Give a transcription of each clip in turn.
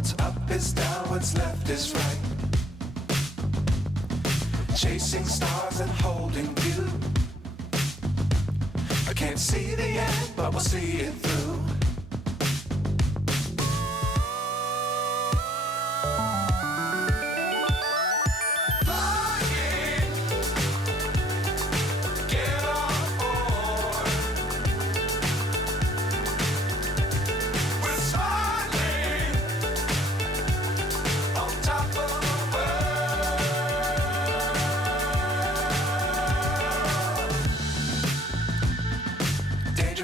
What's up is down, what's left is right. Chasing stars and holding you. I can't see the end, but we'll see it through.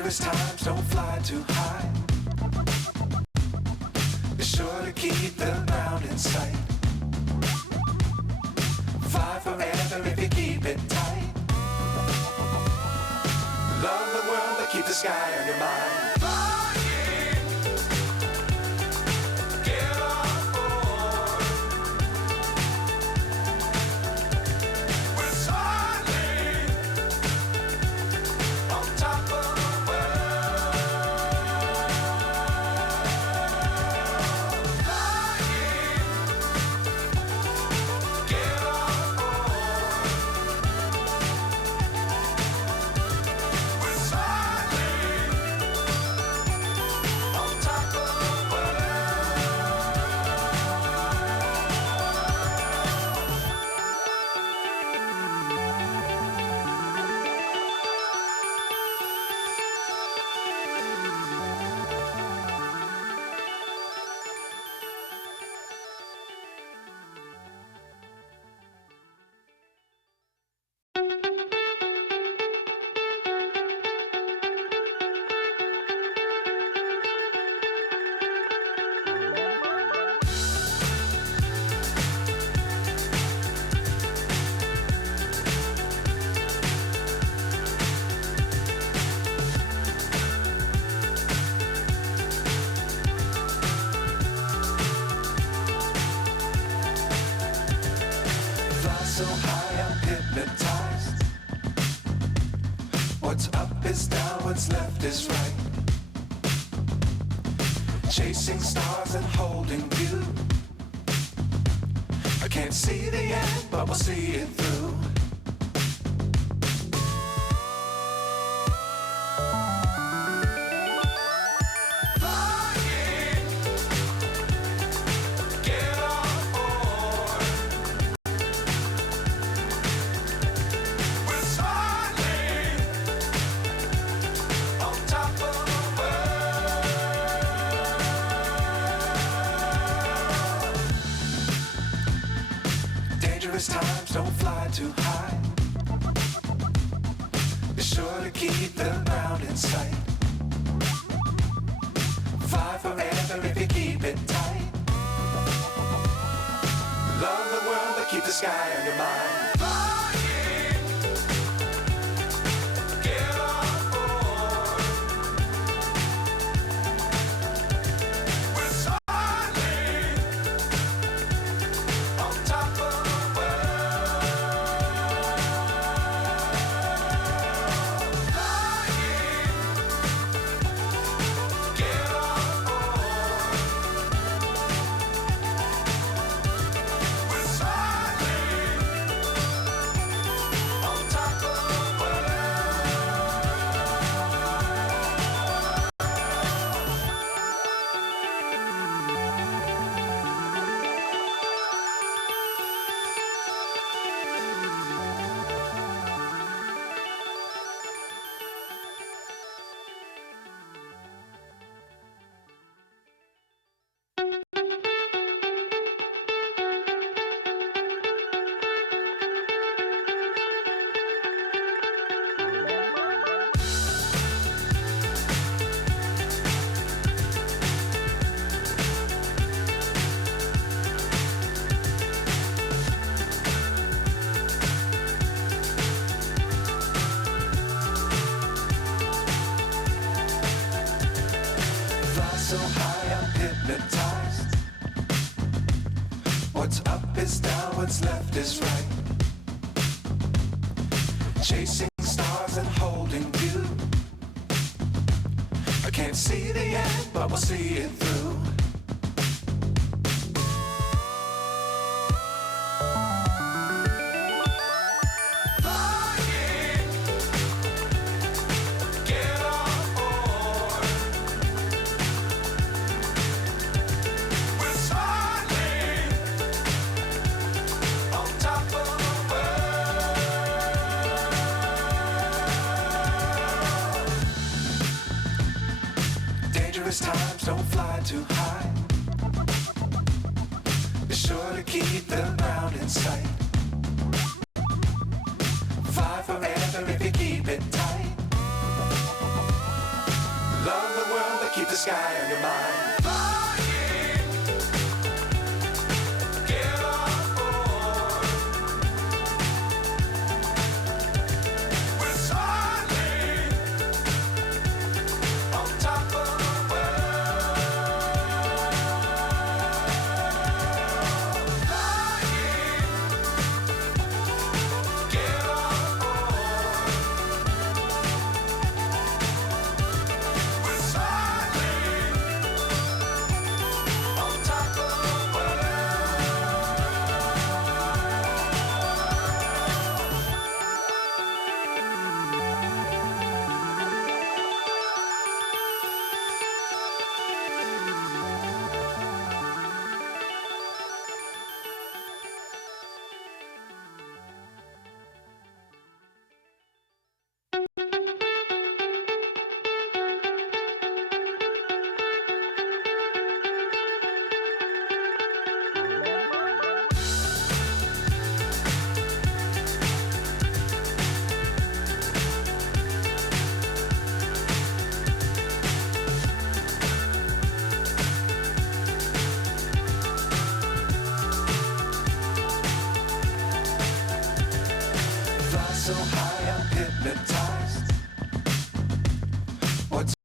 Times don't fly too high. Be sure to keep the ground in sight. Fly forever if you keep it tight. Love the world but keep the sky on your mind. So high I'm hypnotized. What's up is down, what's left is right. Chasing stars and holding you. I can't see the end, but we'll see it through. Times don't fly too high. Be sure to keep the ground in sight. Fly forever if you keep it tight. Love the world but keep the sky on your mind. So high I'm hypnotized. What's up is down, what's left is right. Chasing stars and holding you. I can't see the end, but we'll see it through. don't fly too high. Be sure to keep the ground in sight. Fly forever if you keep it tight. Love the world, but keep the sky on your mind.